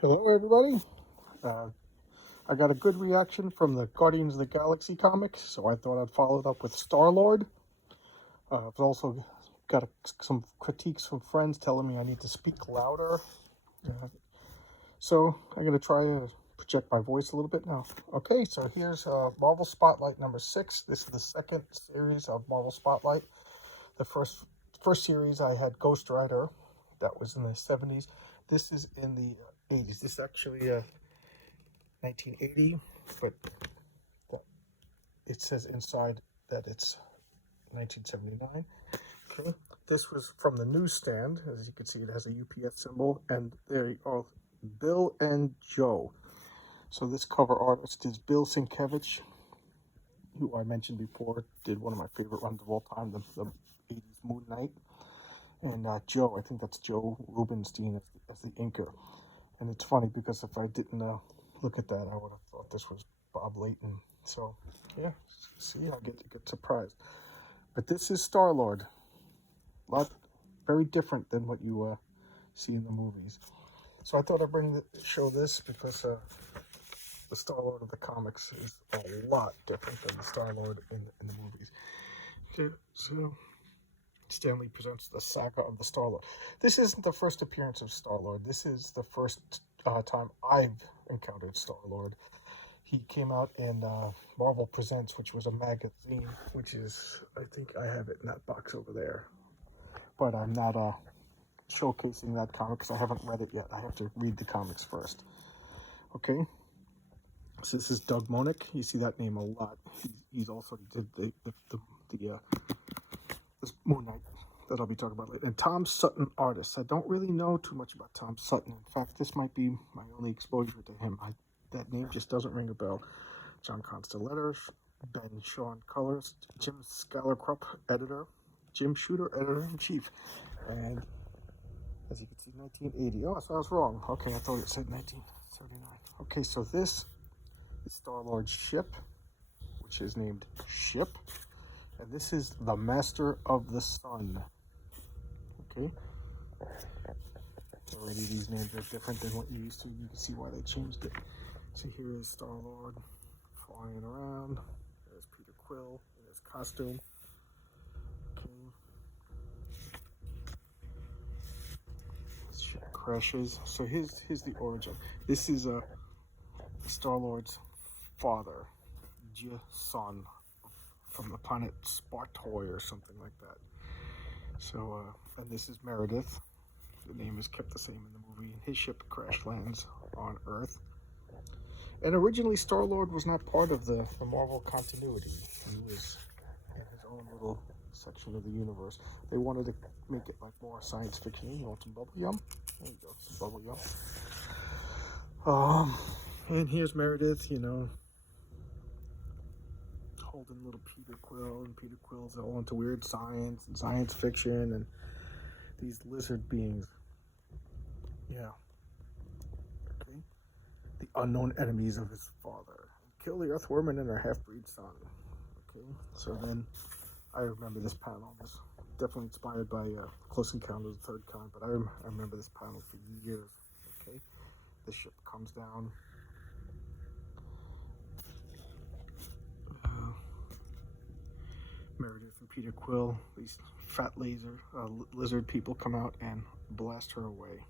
Hello, everybody. Uh, I got a good reaction from the Guardians of the Galaxy comics, so I thought I'd follow it up with Star-Lord. I've also got some critiques from friends telling me I need to speak louder. Uh, so I'm going to try to project my voice a little bit now. Okay, so here's Marvel Spotlight number 6. This is the second series of Marvel Spotlight. The first series I had Ghost Rider. That was in the 70s. This is in the 80s. This is actually 1980, but it says inside that it's 1979. Okay, this was from the newsstand. As you can see, it has a UPS symbol, and there are Bill and Joe. So this cover artist is Bill Sienkiewicz, who I mentioned before, did one of my favorite runs of all time, the 80s Moon Knight. And Joe, I think that's Joe Rubinstein as the inker. And it's funny because if I didn't look at that, I would have thought this was Bob Layton. So, yeah, see, I get surprised. But this is Star-Lord. Lot very different than what you see in the movies. So I thought I'd show this because the Star-Lord of the comics is a lot different than the Star-Lord in the movies. Okay, so Stan Lee presents the saga of the Star-Lord. This isn't the first appearance of Star-Lord. This is the first time I've encountered Star-Lord. He came out in Marvel Presents, which was a magazine, which is, I think I have it in that box over there. But I'm not showcasing that comic because I haven't read it yet. I have to read the comics first. Okay? So this is Doug Moench. You see that name a lot. He's also did this Moon Knight that I'll be talking about later. And Tom Sutton, artist. I don't really know too much about Tom Sutton. In fact, this might be my only exposure to him. That name just doesn't ring a bell. John Constantine, Ben Sean colors, Jim Scallarcrup, editor, Jim Shooter, editor-in-chief. And as you can see, 1980. Oh, so I was wrong. Okay, I thought it said 1939. Okay, so this is Star-Lord's ship, which is named Ship. And this is the Master of the Sun. Okay. Already these names are different than what you used to. You can see why they changed it. So here is Star-Lord flying around. There's Peter Quill in his costume. Okay. This ship crashes. So here's the origin. This is Star-Lord's father, Jason, from the planet Spartoy or something like that. So, and this is Meredith. The name is kept the same in the movie. His ship crash lands on Earth. And originally, Star-Lord was not part of the Marvel continuity. He was in his own little section of the universe. They wanted to make it like more science fiction. You want some bubble yum? There you go, some bubble yum. And here's Meredith, holding little Peter Quill, and Peter Quill's all into weird science and science fiction and these lizard beings. Yeah. Okay. The unknown enemies of his father. Kill the Earthwoman and her half-breed son. Okay. So then I remember this panel. It was definitely inspired by Close Encounters of the Third Kind, but I remember this panel for years. Okay. The ship comes down. Meredith and Peter Quill, these fat lizard people come out and blast her away.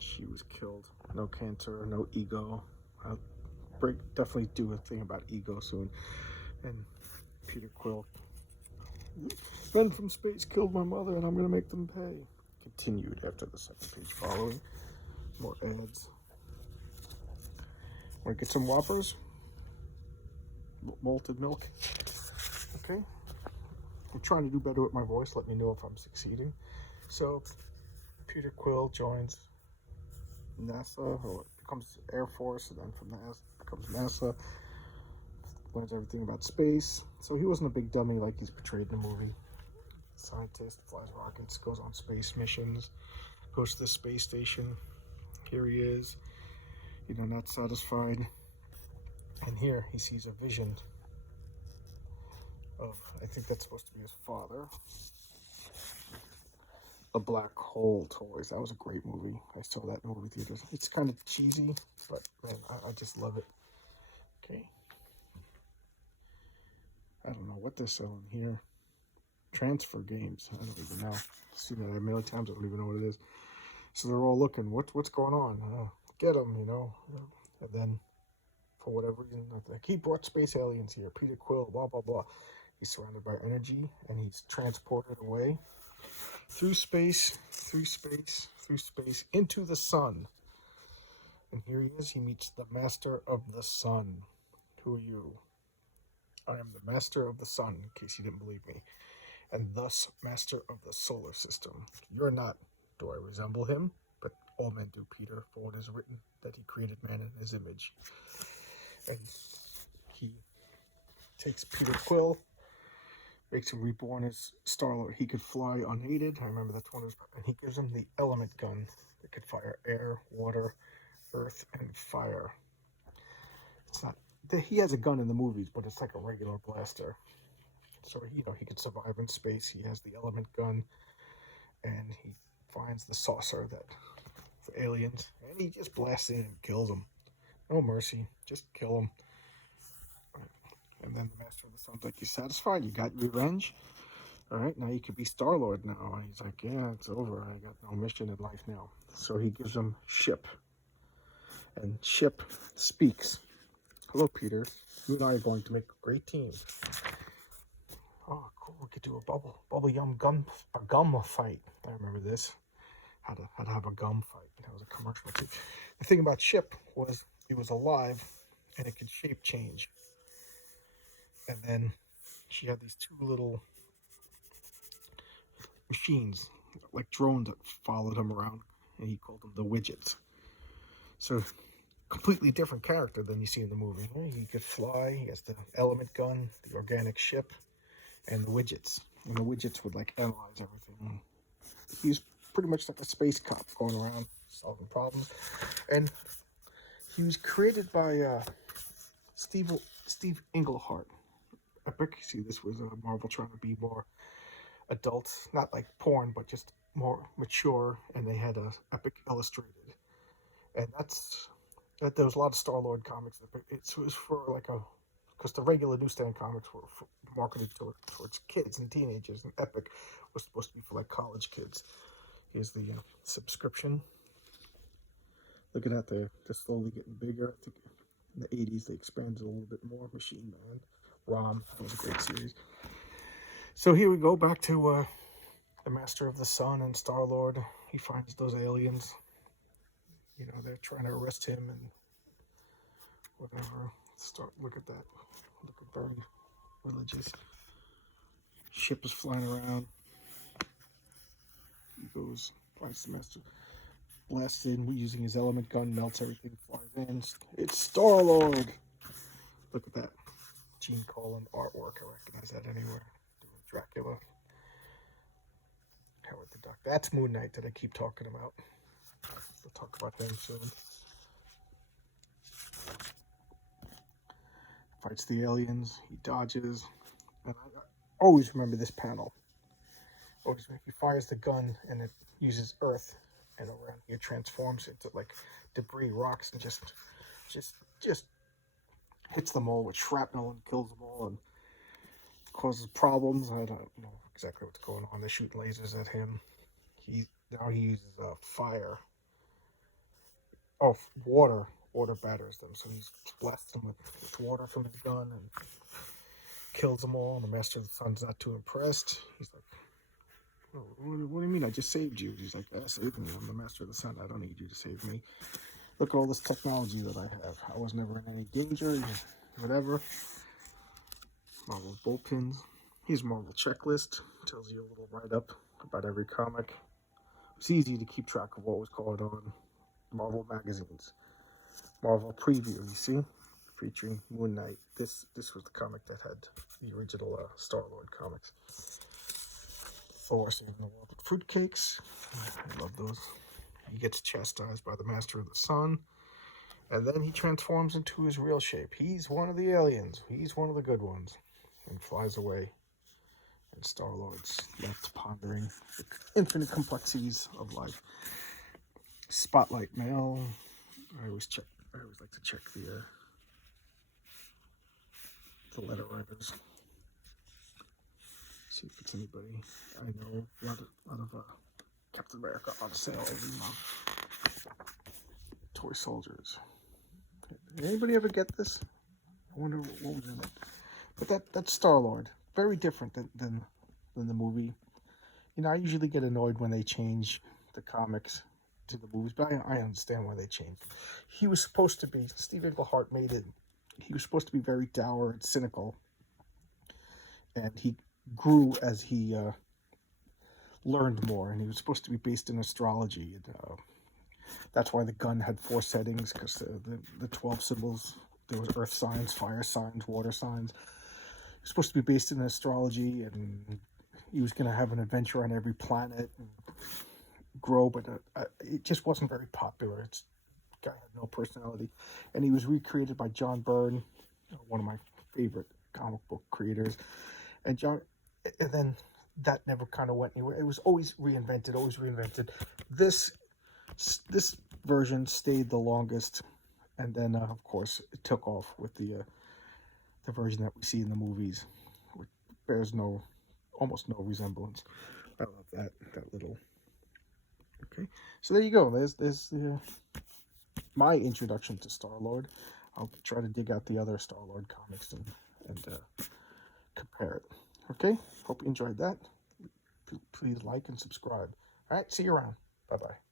She was killed. No cancer, no ego. I'll definitely do a thing about ego soon. And Peter Quill, men from space killed my mother and I'm going to make them pay. Continued after the second page following. More ads. Want to get some Whoppers? Malted milk. Okay. I'm trying to do better with my voice. Let me know if I'm succeeding. So, Peter Quill joins NASA, or becomes Air Force, and then from NASA becomes NASA. Learns everything about space. So he wasn't a big dummy like he's portrayed in the movie. Scientist, flies rockets, goes on space missions, goes to the space station. Here he is, not satisfied. And here he sees a vision of, I think that's supposed to be his father, The Black Hole Toys. That was a great movie. I saw that in movie theaters. It's kind of cheesy, but man, I just love it. Okay. I don't know what they're selling here. Transfer games. I don't even know. I've seen that a million times. I don't even know what it is. So they're all looking. What's going on? Get them, you know. And then, for whatever reason, like, he brought space aliens here. Peter Quill. Blah blah blah. He's surrounded by energy, and he's transported away through space, into the sun. And here he is. He meets the Master of the Sun. Who are you? I am the Master of the Sun, in case you didn't believe me, and thus Master of the Solar System. You're not. Do I resemble him? But all men do, Peter, for what is written, that he created man in his image. And he takes Peter Quill, makes him reborn as Star-Lord. He could fly unaided. I remember that's one of his... And he gives him the element gun that could fire air, water, earth, and fire. It's not... He has a gun in the movies, but it's like a regular blaster. So, you know, he could survive in space. He has the element gun, and he finds the saucer that for aliens, and he just blasts in and kills them. No mercy, just kill them. And then the Master of the Sun's like, "You satisfied? You got revenge? All right, now you could be Star-Lord now." And he's like, "Yeah, it's over. I got no mission in life now." So he gives him Ship, and Ship speaks. "Hello, Peter. You and I are going to make a great team." Oh, cool. We could do a bubble yum gum fight. I remember this. How to have a gum fight. That was a commercial too. The thing about Ship was it was alive and it could shape change. And then she had these two little machines, like drones, that followed him around, and he called them the Widgets. So completely different character than you see in the movie. He could fly. He has the element gun, the organic ship, and the Widgets. And the Widgets would like analyze everything. He's pretty much like a space cop going around solving problems. And he was created by Steve Englehart. Epic. See, this was Marvel trying to be more adult, not like porn, but just more mature. And they had Epic Illustrated, and there was a lot of Star-Lord comics. It was for like a, because the regular newsstand comics were marketed towards kids and teenagers, and Epic was supposed to be for like college kids. Here's the subscription. Look at that, they're slowly getting bigger. I think in the 80s they expanded a little bit more. Machine Man, Rom, that was a great series. So here we go, back to the Master of the Sun and Star-Lord. He finds those aliens. You know, they're trying to arrest him and whatever. Look at that. Looking very religious. Ship is flying around. He goes, finds the Master, blasts in using his element gun, melts everything, flies in. It's Star-Lord! Look at that. Gene Colan artwork. I recognize that anywhere. Doing Dracula. Howard the Duck. That's Moon Knight that I keep talking about. We'll talk about him soon. Fights the aliens. He dodges. And I always remember this panel. He fires the gun and it uses earth, and around here transforms into like debris, rocks, and just hits them all with shrapnel and kills them all and causes problems. I don't know exactly what's going on. They're shooting lasers at him. Now he uses fire. Oh, water. Water batters them, so he blasts them with water from his gun and kills them all. And the Master of the Sun's not too impressed. He's like, "Oh, what do you mean? I just saved you." He's like, "I saved me. I'm the Master of the Sun. I don't need you to save me. Look at all this technology that I have. I was never in any danger, whatever." Marvel bullpens. Here's Marvel checklist. Tells you a little write-up about every comic. It's easy to keep track of what was going on. Marvel magazines. Marvel preview, you see? Featuring Moon Knight. This was the comic that had the original Star-Lord comics. Thor saving the world with fruitcakes. I love those. He gets chastised by the Master of the Sun. And then he transforms into his real shape. He's one of the aliens. He's one of the good ones. And flies away. And Star-Lord's left pondering the infinite complexities of life. Spotlight mail. I always like to check the letter writers. See if it's anybody I know. A lot of Captain America on sale every month. Toy soldiers. Did anybody ever get this? I wonder what was in it. But that's Star-Lord. Very different than the movie. You know, I usually get annoyed when they change the comics to the movies, but I understand why they changed. He was supposed to be, Steve Englehart made it, he was supposed to be very dour and cynical, and he grew as he learned more, and he was supposed to be based in astrology. And, that's why the gun had 4 settings, because the 12 symbols, there was earth signs, fire signs, water signs. It was supposed to be based in astrology, and he was going to have an adventure on every planet and grow, but it just wasn't very popular. It's guy had no personality, and he was recreated by John Byrne, one of my favorite comic book creators, and then that never kind of went anywhere. It was always reinvented, always reinvented. This version stayed the longest, and then of course it took off with the version that we see in the movies, which bears almost no resemblance. I love that little. Okay, so there you go. There's my introduction to Star-Lord. I'll try to dig out the other Star-Lord comics and compare it. Okay, hope you enjoyed that. Please like and subscribe. All right, see you around. Bye-bye.